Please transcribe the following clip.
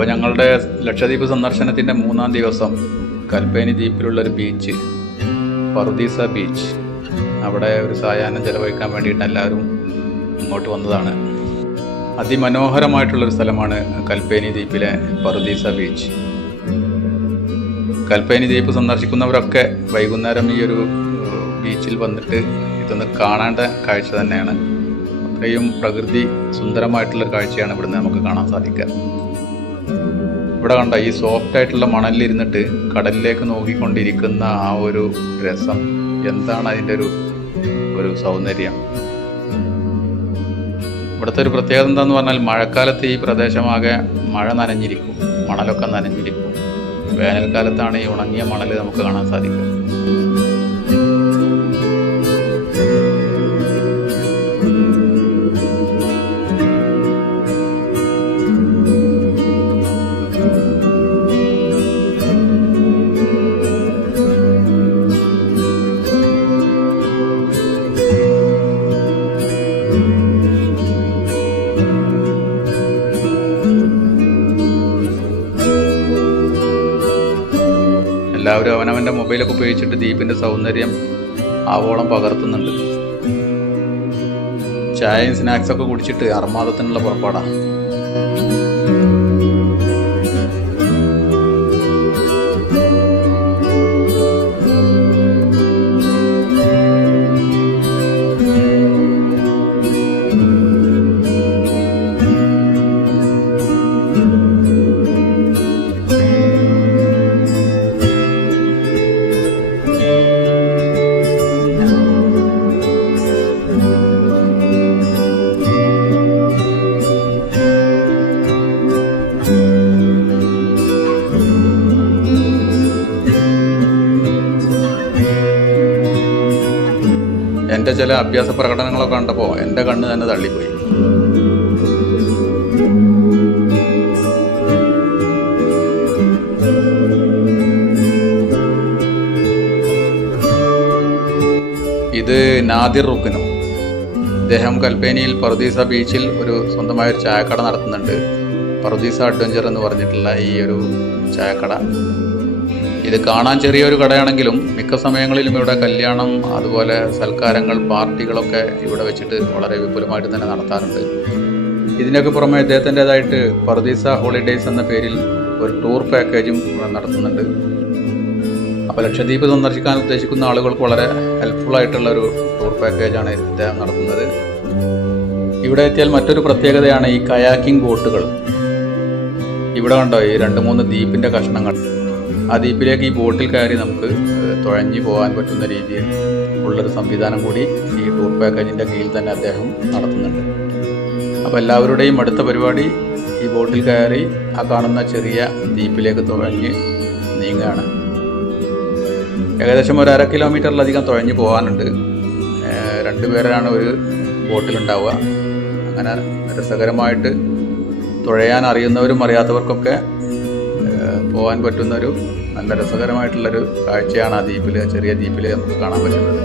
അപ്പോൾ ഞങ്ങളുടെ ലക്ഷദ്വീപ് സന്ദർശനത്തിൻ്റെ 3-ാം ദിവസം കൽപ്പേനി ദ്വീപിലുള്ളൊരു ബീച്ച്, പറുദീസ ബീച്ച്, അവിടെ ഒരു സായാഹ്നം ചെലവഴിക്കാൻ വേണ്ടിയിട്ട് എല്ലാവരും ഇങ്ങോട്ട് വന്നതാണ്. അതിമനോഹരമായിട്ടുള്ളൊരു സ്ഥലമാണ് കൽപ്പേനി ദ്വീപിലെ പറുദീസ ബീച്ച്. കൽപ്പേനി ദ്വീപ് സന്ദർശിക്കുന്നവരൊക്കെ വൈകുന്നേരം ഈ ഒരു ബീച്ചിൽ വന്നിട്ട് ഇതൊന്ന് കാണേണ്ട കാഴ്ച തന്നെയാണ്. അത്രയും പ്രകൃതി സുന്ദരമായിട്ടുള്ളൊരു കാഴ്ചയാണ് ഇവിടുന്ന് നമുക്ക് കാണാൻ സാധിക്കുക. ഇവിടെ കണ്ട ഈ സോഫ്റ്റ് ആയിട്ടുള്ള മണലിലിരുന്നിട്ട് കടലിലേക്ക് നോക്കിക്കൊണ്ടിരിക്കുന്ന ആ ഒരു രസം, എന്താണ് അതിൻ്റെ ഒരു സൗന്ദര്യം. ഇവിടുത്തെ ഒരു പ്രത്യേകത എന്താണെന്ന് പറഞ്ഞാൽ മഴക്കാലത്ത് ഈ പ്രദേശമാകെ മഴ നനഞ്ഞിരിക്കും, മണലൊക്കെ നനഞ്ഞിരിക്കും. വേനൽക്കാലത്താണ് ഈ ഉണങ്ങിയ മണൽ നമുക്ക് കാണാൻ സാധിക്കുക. എല്ലാവരും അവനവൻ്റെ മൊബൈലൊക്കെ ഉപയോഗിച്ചിട്ട് ദ്വീപിൻ്റെ സൗന്ദര്യം ആവോളം പകർത്തുന്നുണ്ട്. ചായയും സ്നാക്സൊക്കെ കുടിച്ചിട്ട് അർമാദത്തിനുള്ള പുറപ്പാടാണ്. എൻ്റെ ചില അഭ്യാസ പ്രകടനങ്ങളൊക്കെ കണ്ടപ്പോൾ എൻ്റെ കണ്ണ് തന്നെ തള്ളിപ്പോയി. ഇത് നാദിർ റുക്നു. ഇദ്ദേഹം കൽപ്പേനിയിൽ പറുദീസ ബീച്ചിൽ ഒരു സ്വന്തമായൊരു ചായക്കട നടത്തുന്നുണ്ട്. പറുദീസ അഡ്വഞ്ചർ എന്ന് പറഞ്ഞിട്ടുള്ള ഈ ഒരു ചായക്കട. ഇത് കാണാൻ ചെറിയൊരു കടയാണെങ്കിലും മിക്ക സമയങ്ങളിലും ഇവിടെ കല്യാണം, അതുപോലെ സൽക്കാരങ്ങൾ, പാർട്ടികളൊക്കെ ഇവിടെ വെച്ചിട്ട് വളരെ വിപുലമായിട്ട് തന്നെ നടത്താറുണ്ട്. ഇതിനൊക്കെ പുറമെ ഇദ്ദേഹത്തിൻ്റെതായിട്ട് പറുദീസ ഹോളിഡേയ്സ് എന്ന പേരിൽ ഒരു ടൂർ പാക്കേജും നടത്തുന്നുണ്ട്. അപ്പോൾ ലക്ഷദ്വീപ് സന്ദർശിക്കാൻ ഉദ്ദേശിക്കുന്ന ആളുകൾക്ക് വളരെ ഹെൽപ്ഫുള്ളായിട്ടുള്ളൊരു ടൂർ പാക്കേജാണ് ഇദ്ദേഹം നടത്തുന്നത്. ഇവിടെ എത്തിയാൽ മറ്റൊരു പ്രത്യേകതയാണ് ഈ കയാക്കിംഗ് ബോട്ടുകൾ. ഇവിടെ കണ്ടോ ഈ 2-3 ദ്വീപിൻ്റെ കഷ്ണങ്ങൾ. ആ ദ്വീപിലേക്ക് ഈ ബോട്ടിൽ കയറി നമുക്ക് തുഴഞ്ഞു പോകാൻ പറ്റുന്ന രീതിയിൽ ഉള്ളൊരു സംവിധാനം കൂടി ഈ ടൂർ പാക്കേജിൻ്റെ കീഴിൽ തന്നെ അദ്ദേഹം നടത്തുന്നുണ്ട്. അപ്പോൾ എല്ലാവരുടെയും അടുത്ത പരിപാടി ഈ ബോട്ടിൽ കയറി ആ കാണുന്ന ചെറിയ ദ്വീപിലേക്ക് തുഴഞ്ഞ് നീങ്ങുകയാണ്. ഏകദേശം ഒരു 1/2 കിലോമീറ്ററിലധികം തുഴഞ്ഞു പോകാനുണ്ട്. 2 പേരാണ് ഒരു ബോട്ടിലുണ്ടാവുക. അങ്ങനെ രസകരമായിട്ട് തുഴയാൻ അറിയുന്നവരും അറിയാത്തവർക്കൊക്കെ പോകാൻ പറ്റുന്നൊരു നല്ല രസകരമായിട്ടുള്ളൊരു കാഴ്ചയാണ് ആ ദ്വീപിൽ, ചെറിയ ദ്വീപിൽ നമുക്ക് കാണാൻ പറ്റുന്നത്.